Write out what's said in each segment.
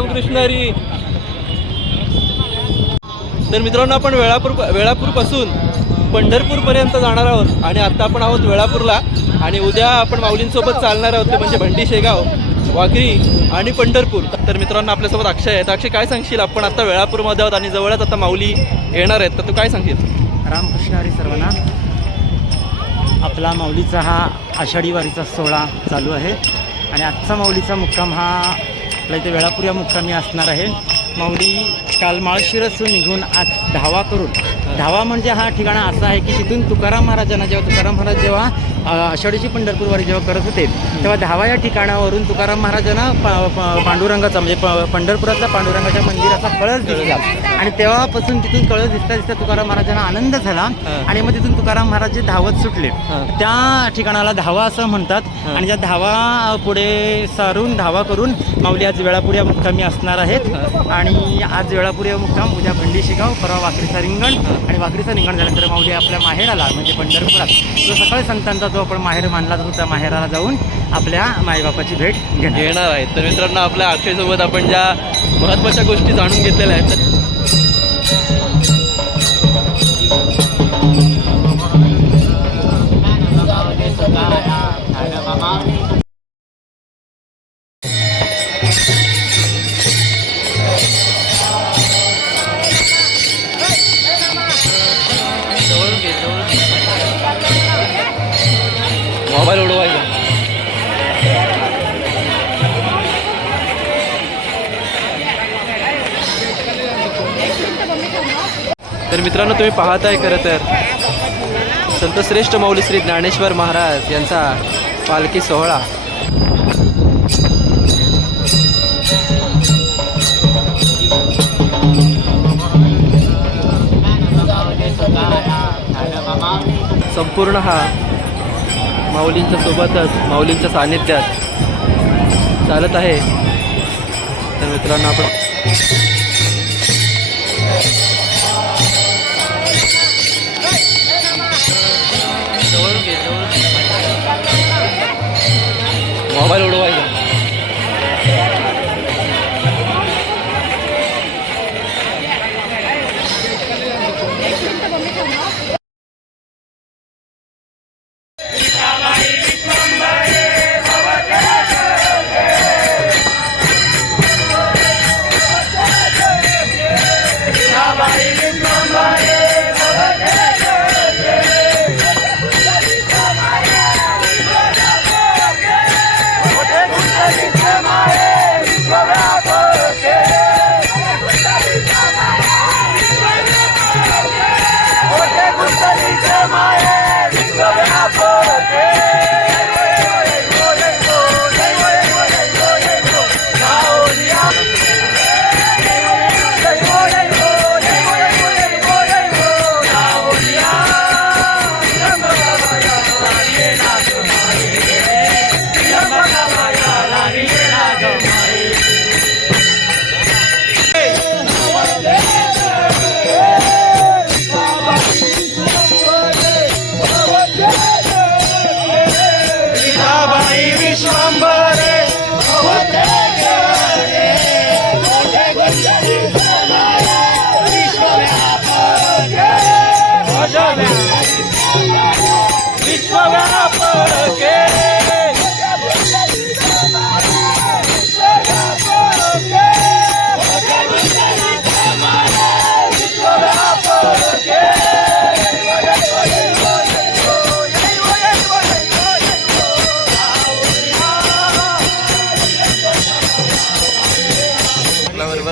रामकृष्ण हरी. तर मित्रांनो, आपण वेळापूरपासून पंढरपूरपर्यंत जाणार आहोत आणि आता आपण आहोत वेळापूरला. आणि उद्या आपण माऊलींसोबत चालणार आहोत, ते म्हणजे भंडी शेगाव, वाघरी आणि पंढरपूर. तर मित्रांनो, आपल्यासोबत अक्षय आहे. तर अक्षय, काय सांगशील? आपण आता वेळापूरमध्ये आहोत आणि जवळच आता माऊली येणार आहेत, तर तू काय सांगशील? रामकृष्ण हरी सर्वांना. आपला माऊलीचा हा आषाढी वारीचा सोहळा चालू आहे आणि आजचा माऊलीचा मुक्काम हा आपल्या इथे वेळापूर या मुक्कामी असणार आहे. माऊली काल माळशिरसहून निघून आज धावा करून, धावा म्हणजे हा ठिकाणा असा आहे की तिथून तुकाराम महाराजांना तुकाराम महाराज जेव्हा आषाढीची पंढरपूर वारी जेव्हा करत होते तेव्हा धावा या ठिकाणावरून तुकाराम महाराजांना पांडुरंगाचा म्हणजे पंढरपुरातल्या पांडुरंगाच्या मंदिराचा कळस दिसला आणि तेव्हापासून तिथून कळस दिसता तुकाराम महाराजांना आनंद झाला आणि मग तिथून तुकाराम महाराज जे धावत सुटले त्या ठिकाणाला धावा असं म्हणतात. आणि त्या धावा पुढे सारून धावा करून माऊली आज वेळापूर या मुक्कामी असणार आहेत. आणि आज वेळापूर या मुक्काम, उद्या भंडी शेगाव, परवा वाखरीचा रिंगण आणि वाखरीचा रिंगण झाल्यानंतर माऊली आपल्या माहेराला म्हणजे पंढरपुरात जो सकाळी संतांचा जो आपण माहेर मानला जातो त्या माहेराला जाऊन आपल्या मायबापाची भेट घेणार आहेत. तर मित्रांनो, आपल्या अक्षयसोबत आपण ज्या महत्त्वाच्या गोष्टी जाणून घेतलेल्या आहेत. मोबाईल उडवायचा. तर मित्रांनो, तुम्ही पाहताय खरं तर संतश्रेष्ठ माऊली श्री ज्ञानेश्वर महाराज यांचा पालखी सोहळा. संपूर्ण हा माऊलींच्या सोबतच माऊलींच्या सानिध्यात चालत आहे. तर मित्रांनो, आपण मोबाईल उडवायचा.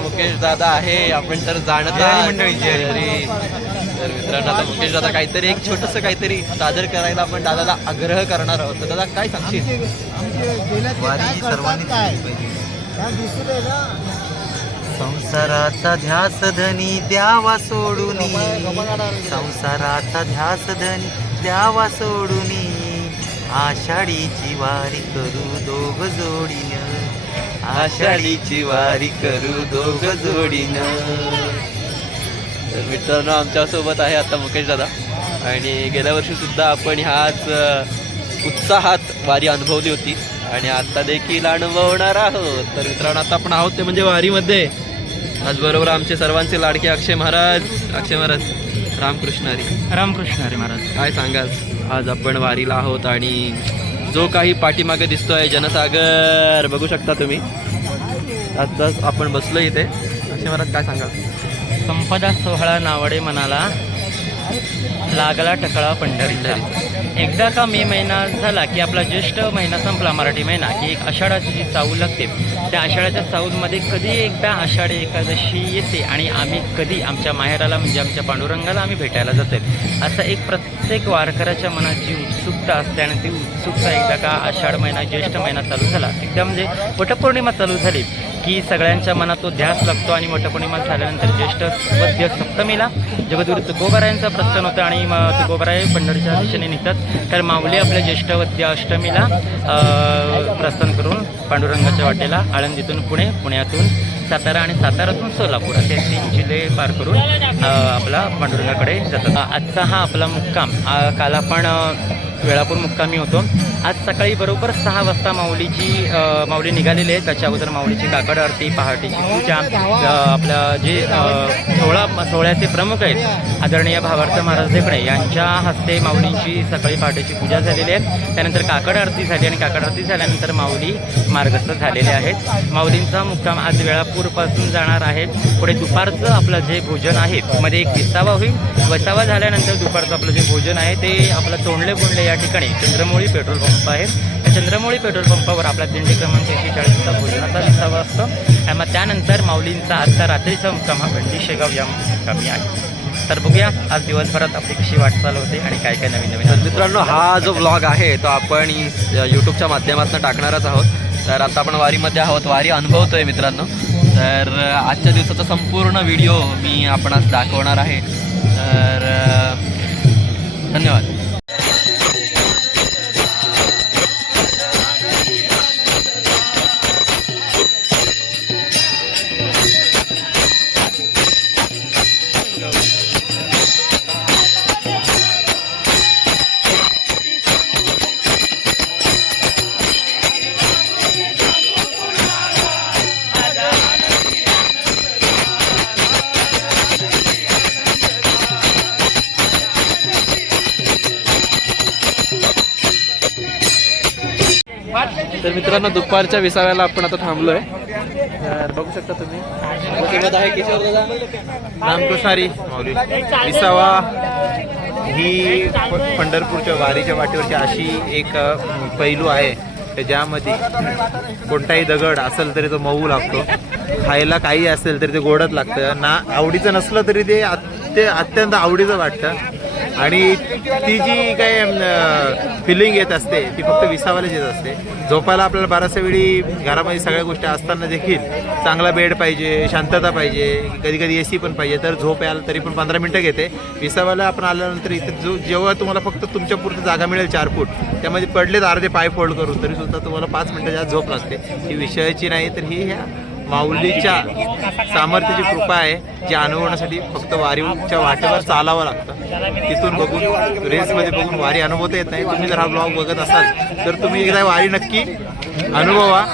मुकेश दादा आहे, आपण तर जाणत मंडळीची. तर मित्रांनो, आता मुकेश दादा काहीतरी एक छोटंसं काहीतरी सादर करायला आपण दादाला आग्रह करणार आहोत. तर दादा, काय सांगशील? संसाराचा ध्यास धनी द्यावा सोडून, संसाराचा ध्यास धनी द्यावा सोडून, आषाढीची वारी करू दोघ जोडीनं, आषाढीची वारी करू दोघ जोडीनं. तर मित्रांनो, आमच्यासोबत आहे आता मुकेश दादा आणि गेल्या वर्षी सुद्धा आपण ह्याच उत्साहात वारी अनुभवली होती आणि आता देखील अनुभवणार आहोत. तर मित्रांनो आता आपण आहोत ते म्हणजे वारीमध्ये. आज बरोबर आमचे सर्वांचे लाडके अक्षय महाराज. अक्षय महाराज रामकृष्ण हरी. रामकृष्ण हरी महाराज. काय सांगाल, आज आपण वारीला आहोत आणि जो काही पाठीमागे दिसतोय जनसागर बघू शकता तुम्ही. आताच आपण बसलो इथे. अक्षय महाराज काय सांगाल? संपदा सोहळा नावडे मनाला, लागला टकळा पंढरीचा. एकदा का मे महिना झाला की आपला ज्येष्ठ महिना संपला, मराठी महिना, की एक आषाढाची जी चाऊल लागते. त्या आषाढाच्या चाऊलमध्ये कधी एकदा आषाढी एकादशी येते आणि आम्ही कधी आमच्या माहेराला म्हणजे आमच्या पांडुरंगाला आम्ही भेटायला जातोय. असं एक प्रत्येक वारकऱ्याच्या मनात जी उत्सुकता असते आणि ती उत्सुकता एकदा का आषाढ महिना ज्येष्ठ महिना चालू झाला, एकदा म्हणजे वटपौर्णिमा चालू झाली की सगळ्यांच्या मनात तो ध्यास लागतो. आणि वटपौर्णिमा झाल्यानंतर ज्येष्ठ वद्य सप्तमीला जगद्गुरू तुकोबारायांचा प्रस्थान होतं आणि तुकोबाराय पंढरीच्या दिशेने निघतात. तर माऊली आपल्या ज्येष्ठ वद्य अष्टमीला प्रस्थान करून पांडुरंगाच्या वाटेला आळंदीतून पुणे, पुण्यातून सातारा आणि सातारातून सोलापूर असे 3 जिल्हे पार करून आपला पांडुरंगाकडे जातात. आजचा हा आपला मुक्काम, काल आपण वेळापूर मुक्कामी होतो. आज सकाळी बरोबर 6 वाजता माऊली निघालेली आहे. त्याच्या अगोदर माऊलीची काकड आरती, पहाटेची पूजा, आपल्या जे सोहळ्याचे प्रमुख आहेत आदरणीय भावार्थ महाराज देखणे यांच्या हस्ते माऊलींची सकाळी पहाटेची पूजा झालेली आहे. त्यानंतर काकड आरती झाली आणि काकड आरती झाल्यानंतर माऊली मार्गस्थ झालेले आहेत. माऊलींचा मुक्काम आज वेळापूरपासून जाणार आहे. पुढे दुपारचं आपलं जे भोजन आहे मध्ये एक विसावा होईल. विसावा झाल्यानंतर दुपारचं आपलं जे भोजन आहे ते आपलं तोंडले बोंडले या ठिकाणी चंद्रमौळी पेट्रोल पंप आहे. त्या चंद्रमौळी पेट्रोल पंपावर आपला दिंडी क्रमांक 140चा भोजनाचा विसावा असतो. आणि मग त्यानंतर माऊलींचा आजचा रात्रीचा मुक्काम हा भंडी शेगाव या मुक्कामी आहे. तर बघूया आज दिवसभरात आपली कशी वाटचाल होते आणि काय काय नवीन नवीन. तर मित्रांनो हा जो व्लॉग आहे तो आपण यूट्यूबच्या माध्यमातून टाकणारच आहोत. तर आता आपण वारीमध्ये आहोत, वारी अनुभवतोय मित्रांनो. तर आजच्या दिवसाचा संपूर्ण व्हिडिओ मी आपणास दाखवणार आहे. तर धन्यवाद. तर मित्रांनो दुपारच्या विसाव्याला आपण आता थांबलोय. तर बघू शकता तुम्ही सोबत आहे किशोर दादा. रामकृष्ण हरी माऊली. विसावा ही पंढरपूरच्या वारीच्या वाटेवरची अशी एक पैलू आहे की ज्यामध्ये कोणताही दगड असेल तरी तो मऊ लागतो, खायला काही असेल तरी ते गोडच लागतं, ना आवडीचं नसलं तरी ते अत्यंत आवडीचं वाटतं. आणि ती जी काय फिलिंग येत असते ती फक्त विसावालाच येत असते. झोपायला आपल्याला बऱ्याचशा वेळी घरामध्ये सगळ्या गोष्टी असताना देखील चांगला बेड पाहिजे, शांतता पाहिजे, कधी कधी AC पण पाहिजे, तर झोप यायला तरी पण 15 मिनटं घेते. विसाव्याला आपण आल्यानंतर इथे जेव्हा तुम्हाला फक्त तुमच्या पुरती जागा मिळेल 4 फूट, त्यामध्ये पडलेत अर्धे पाय फोल्ड करून, तरी सुद्धा तुम्हाला 5 मिनटं जास्त झोप लागते. ही विषयाची नाही तर ही ह्या माऊलीच्या सामर्थ्याची कृपा आहे, जी अनुभवण्यासाठी फक्त वारीच्या वाटेवर चालावं लागतं. तिथून बघून रेल्समध्ये बघून वारी अनुभवता येत नाही. तुम्ही जर हा ब्लॉग बघत असाल तर तुम्ही एकदा वारी नक्की अनुभवा,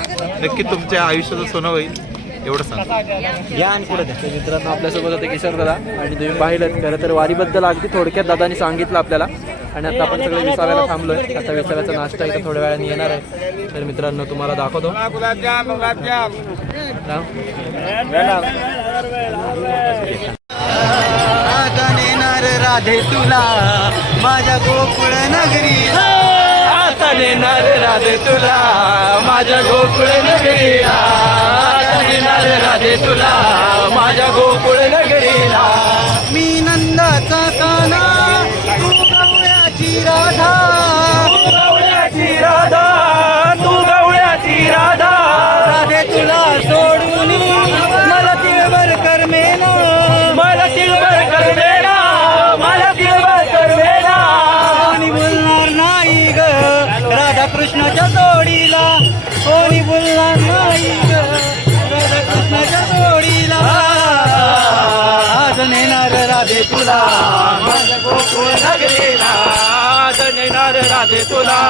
नक्की तुमच्या आयुष्याचं सोनं होईल एवढं सांग या. आणि पुढे द्या मित्रांनो आपल्यासोबत होते किशोर दादा. आणि तुम्ही पाहिलं खरं तर वारीबद्दल अगदी थोडक्यात दादानी सांगितलं आपल्याला. आणि आता आपण सगळे विसाव्याला थांबलोय. आता विसाव्याचा नाश्ता इथं थोड्या वेळाने येणार आहे. तर मित्रांनो तुम्हाला दाखवतो. राधे तुला माझ्या गोकुळ नगरीला, आता नेणार राधे तुला माझ्या गोकुळ नगरीला, आता नेणार राधे तुला माझ्या गोकुळ नगरीला. मी नंदाचा काना तू गवळ्याची राधा, तू गवळ्याची राधा, तू गवळ्याची राधा. राधे तुला सोडून मला तिळभर करमेना, मला तिळभर करमेना, मला तिळभर करमेना. कोणी बोलणार नाही ग राधा कृष्णाच्या जोडीला, कोणी बोलणार नाही ग राधा कृष्णाच्या जोडीला. आज नेणार राधे तुला माझ्या गोकुळ नगरीला, आज नेणार राधे तुला.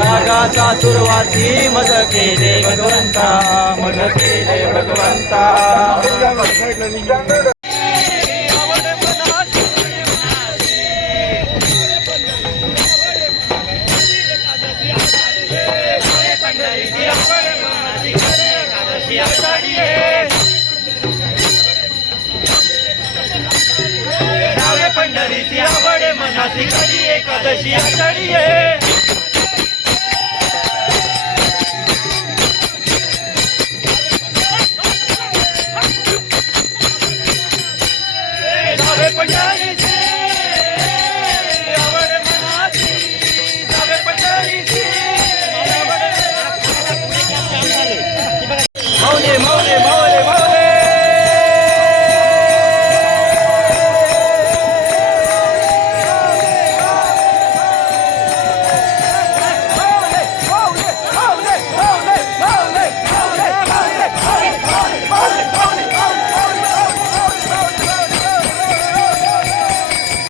रागाचा सुरुवाती मज केले भगवंता, मज केले भगवंता. पंढरीची आवडे मनाची कधी एकादशी आषाढी